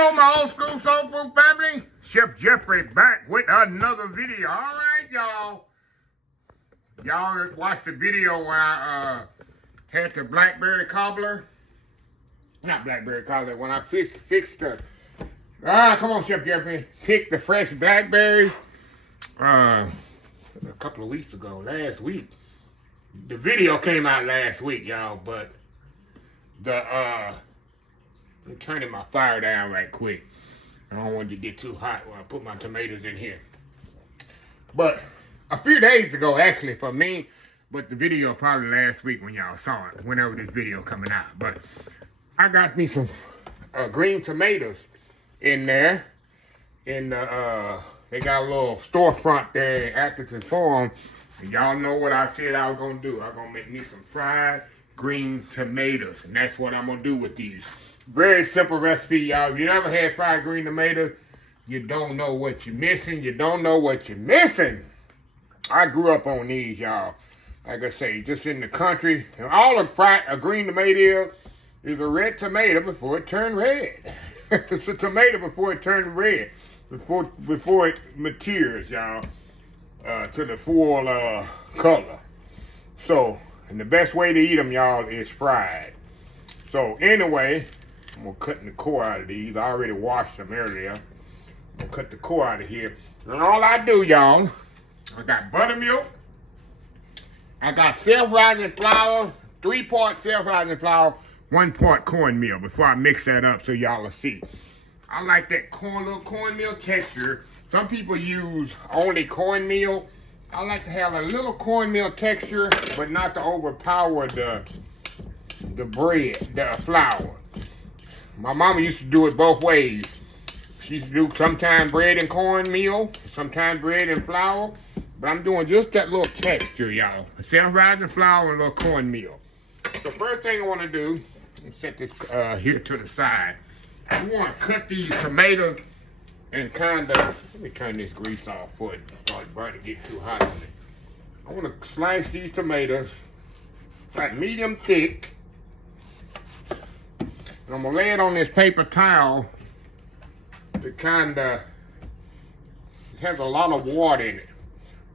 on, my old school soul food family. Chef Jeffrey back with another video. All right, y'all. Y'all watched the video when I had the blackberry cobbler. Not blackberry cobbler. When I fixed the... come on, Chef Jeffrey. Picked the fresh blackberries. A couple of weeks ago, last week. The video came out last week, y'all, but I'm turning my fire down right quick. I don't want it to get too hot when I put my tomatoes in here. But a few days ago, actually, for me, but the video probably last week when y'all saw it, whenever this video coming out. But I got me some green tomatoes in there. In the, they got a little storefront there in Atkinson Farm. And y'all know what I said I was going to do. I'm going to make me some fried green tomatoes. And that's what I'm going to do with these. Very simple recipe, y'all. If you never had fried green tomatoes, you don't know what you're missing. You don't know what you're missing. I grew up on these, y'all. Like I say, just in the country. And all a green tomato is a red tomato before it turned red. It's a tomato before it turned red. Before it matures, y'all. To the full color. So, and the best way to eat them, y'all, is fried. So, anyway, I'm going to cut the core out of these. I already washed them earlier. I'm going to cut the core out of here. And all I do, y'all, I got buttermilk. I got self-rising flour, 3 parts self-rising flour, 1 part cornmeal before I mix that up so y'all will see. I like that little cornmeal texture. Some people use only cornmeal. I like to have a little cornmeal texture, but not to overpower the bread, the flour. My mama used to do it both ways. She used to do sometimes bread and cornmeal, sometimes bread and flour. But I'm doing just that little texture, y'all. Self-rising flour and a little cornmeal. The first thing I want to do, let set this here to the side. I want to cut these tomatoes and kind of, let me turn this grease off for it before it's about to get too hot on it. I want to slice these tomatoes like medium thick. And I'm going to lay it on this paper towel that kind of has a lot of water in it.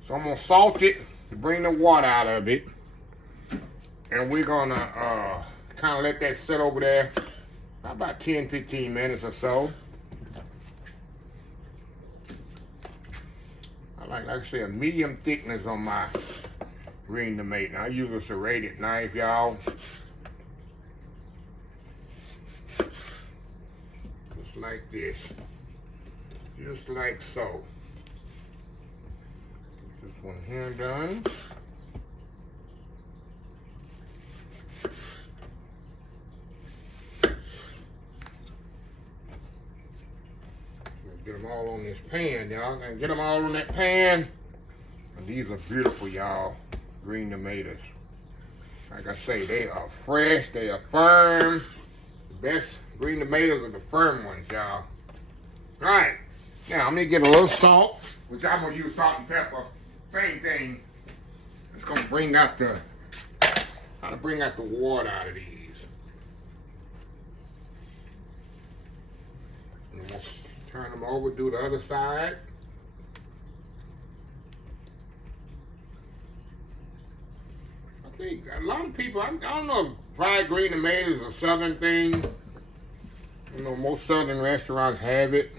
So I'm going to salt it to bring the water out of it. And we're going to kind of let that sit over there about 10-15 minutes or so. Like I say, a medium thickness on my green tomato. I use a serrated knife, y'all. Just like this. Just like so. Get this one here done. Get them all on this pan, y'all. Gotta get them all on that pan. And these are beautiful, y'all. Green tomatoes. Like I say, they are fresh. They are firm. The best green tomatoes are the firm ones, y'all. All right. Now, I'm going to get a little salt, which I'm going to use salt and pepper. Same thing. It's going to bring out the, water out of these. And we'll turn them over, do the other side. I think a lot of people, I don't know if fried green tomatoes is a southern thing. You know, most southern restaurants have it.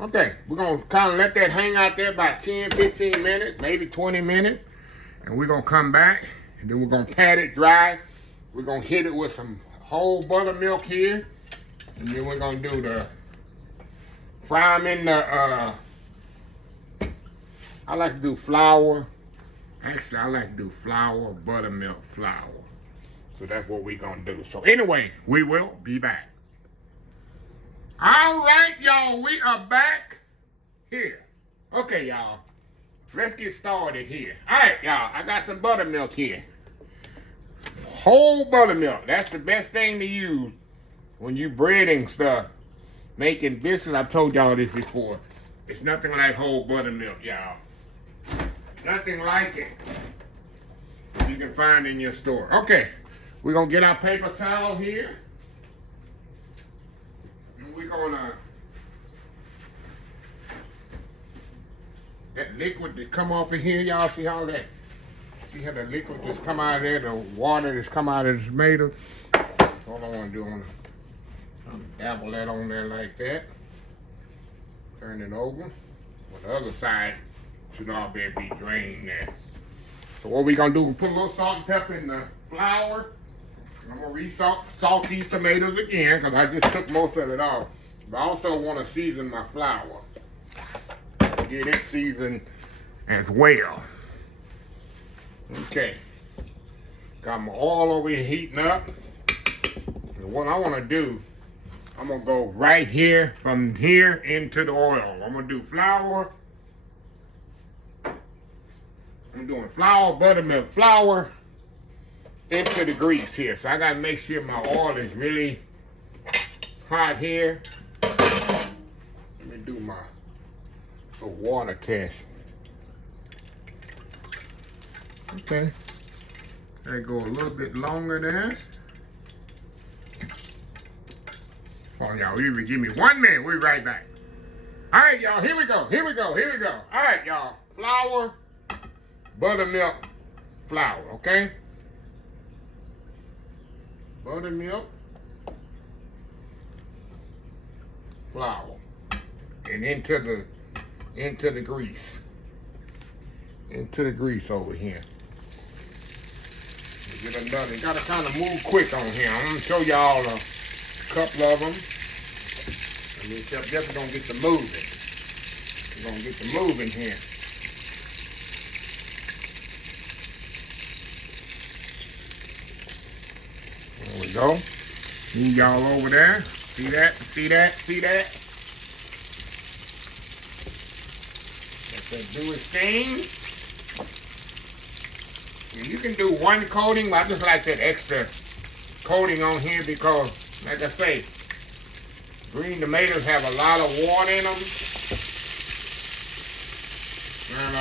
Okay, we're going to kind of let that hang out there about 10-15 minutes, maybe 20 minutes. And we're going to come back, and then we're going to pat it dry. We're going to hit it with some whole buttermilk here. And then we're going to do the, fry them in the, I like to do flour. Actually, I like to do flour, buttermilk, flour. So that's what we're going to do. So anyway, we will be back. All right, y'all, we are back here. Okay, y'all, let's get started here. All right, y'all, I got some buttermilk here. Whole buttermilk. That's the best thing to use when you breading stuff, making biscuits. I've told y'all this before. It's nothing like whole buttermilk, y'all. Nothing like it you can find in your store. Okay, we're going to get our paper towel here. gonna, that liquid that come off of here, y'all see how that, see how the liquid that's come out of there, the water that's come out of the tomato. All I wanna do, I'm gonna dabble that on there like that. Turn it over. On the other side, should already be drained there. So what we gonna do, we put a little salt and pepper in the flour. I'm gonna salt these tomatoes again because I just took most of it off. But I also want to season my flour. Get it seasoned as well. Okay. Got my oil over here heating up. And what I want to do, I'm gonna go right here, from here into the oil. I'm gonna do flour. I'm doing flour, buttermilk, flour into the grease here. So I gotta make sure my oil is really hot here. Let me do my water test. Okay. There go a little bit longer there. Come on, y'all. You give me 1 minute. We'll be right back. All right, y'all. Here we go. Here we go. Here we go. All right, y'all. Flour, buttermilk, flour. Okay. Buttermilk, flour, and into the grease. Into the grease over here. Get another. You gotta kind of move quick on here. I'm gonna show y'all a couple of them. And then Chef Jeff is gonna get to moving. We're gonna get to moving here. There we go. Move y'all over there. See that? See that? See that? Let that do its thing. You can do one coating, but I just like that extra coating on here because, like I say, green tomatoes have a lot of water in them. And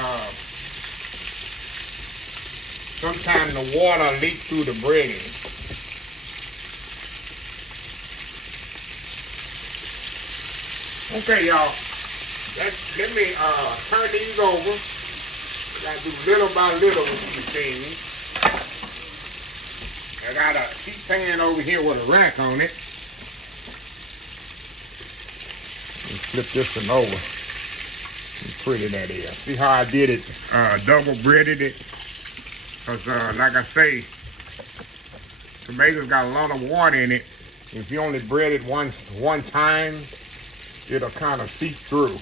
sometimes the water leaks through the breading. Okay, y'all. Let me turn these over. I do little by little with these things. I got a sheet pan over here with a rack on it. Let's flip this one over. How pretty that is. See how I did it? Double breaded it. Because like I say, tomatoes got a lot of water in it. If you only bread it one time, it'll kind of seep through.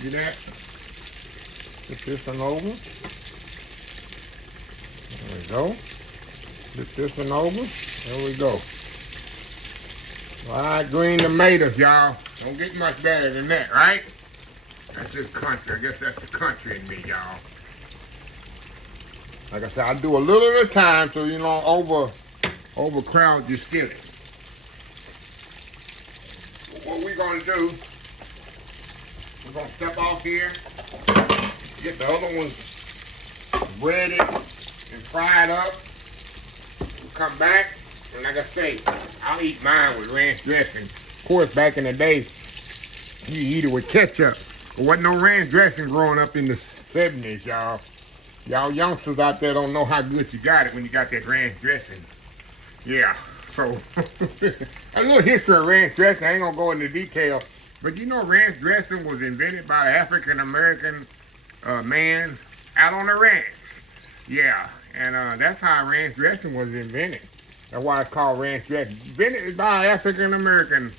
See that? Flip this one over. There we go. Flip this one over. There we go. All right, green tomatoes, y'all. Don't get much better than that, right? That's just country. I guess that's the country in me, y'all. Like I said, I do a little at a time so you don't overcrowd your skillet. What we're gonna do, we're gonna step off here, get the other ones breaded and fried up. We'll come back, and like I say, I'll eat mine with ranch dressing. Of course, back in the day, you eat it with ketchup. There wasn't no ranch dressing growing up in the 70s, y'all. Y'all youngsters out there don't know how good you got it when you got that ranch dressing. Yeah, so a little history of ranch dressing. I ain't gonna go into detail, but you know ranch dressing was invented by an African-American man out on the ranch. Yeah, and that's how ranch dressing was invented. That's why it's called ranch dressing. Invented by an African-American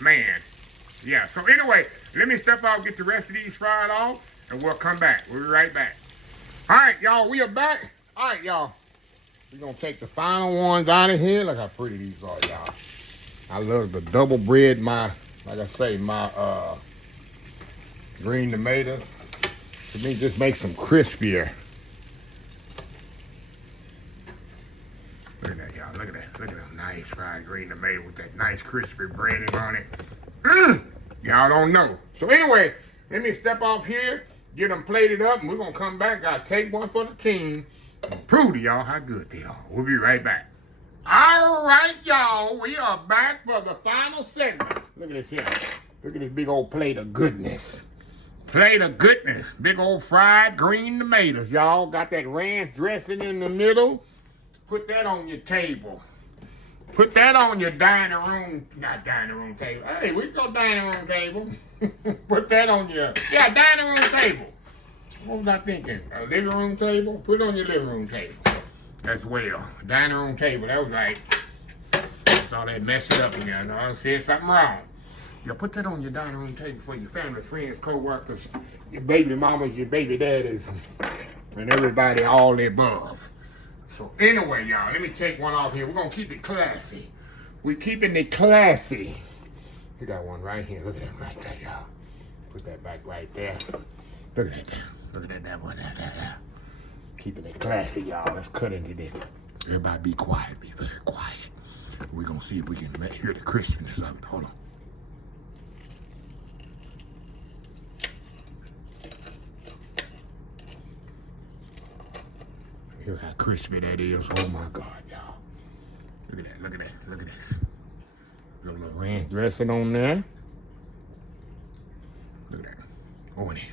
man. Yeah, so anyway, let me step out and get the rest of these fried off, and we'll come back. We'll be right back. All right, y'all, we are back. All right, y'all. We're going to take the final ones out of here. Look how pretty these are, y'all. I love the double bread, like I say, my green tomatoes. To me, just makes them crispier. Look at that, y'all. Look at that. Look at them nice fried green tomato with that nice crispy breading on it. Y'all don't know. So anyway, let me step off here, get them plated up, and we're going to come back. I'll take one for the team and prove to y'all how good they are. We'll be right back. All right, y'all. We are back for the final segment. Look at this here. Look at this big old plate of goodness. Plate of goodness. Big old fried green tomatoes, y'all. Got that ranch dressing in the middle. Put that on your table. Put that on your dining room. Not dining room table. Hey, we go dining room table. Put that on your, dining room table. What was I thinking? A living room table? Put it on your living room table. As well. Dining room table. That was right. Saw that mess it up again. I said something wrong. Yeah, put that on your dining room table for your family, friends, co-workers, your baby mamas, your baby daddies, and everybody all the above. So anyway, y'all, let me take one off here. We're going to keep it classy. We're keeping it classy. We got one right here. Look at that right there, y'all. Put that back right there. Look at that. Look at that one. That. Keeping it classy, y'all. Let's cut into this. Everybody be quiet. Be very quiet. We're going to see if we can hear the crispiness of it. Hold on. Hear how crispy that is. Oh, my God, y'all. Look at that. Look at that. Look at this. Got a little ranch dressing on there. Look at that. Go in here.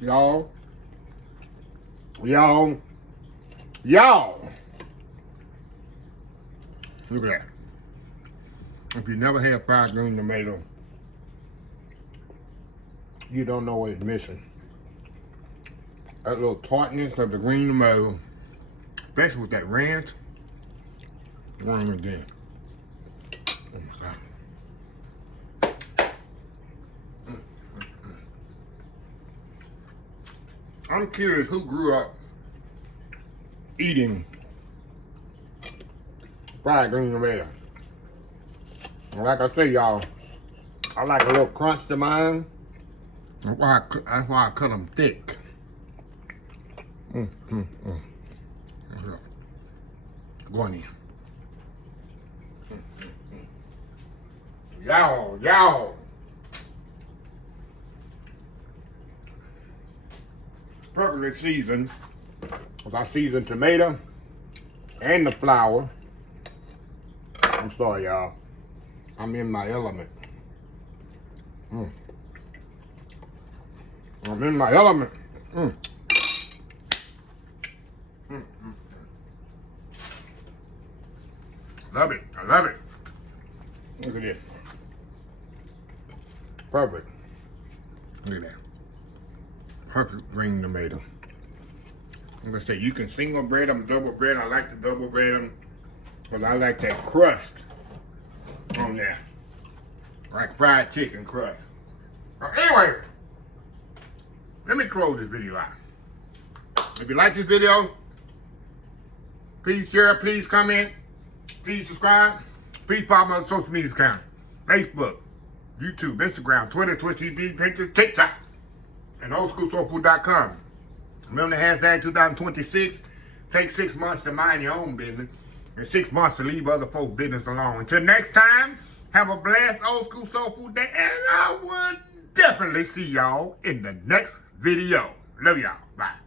Y'all. Look at that. If you never had fried green tomato, you don't know what it's missing. That little tartness of the green tomato, especially with that ranch. One again. Oh my God. I'm curious who grew up eating fried green tomato. And like I say, y'all, I like a little crunch to mine. That's why I cut them thick. Go on in. Y'all. Perfectly seasoned. Because I seasoned tomato and the flour. I'm sorry, y'all. I'm in my element. I'm in my element. Love it. I love it. Look at this. Perfect. Look at that. Perfect green tomato. I'm gonna say you can single bread them, double bread. I like to double bread them because I like that crust on there, like fried chicken crust. Anyway, let me close this video out. If you like this video, please share, please comment, please subscribe, please follow my social media account: Facebook, YouTube, Instagram, Twitter, Twitch TV, Pinterest, TikTok, and oldschoolsoulfood.com. Remember the hashtag 2026. Take 6 months to mind your own business and 6 months to leave other folks' business alone. Until next time, have a blessed old school soul food day, and I will definitely see y'all in the next video. Love y'all. Bye.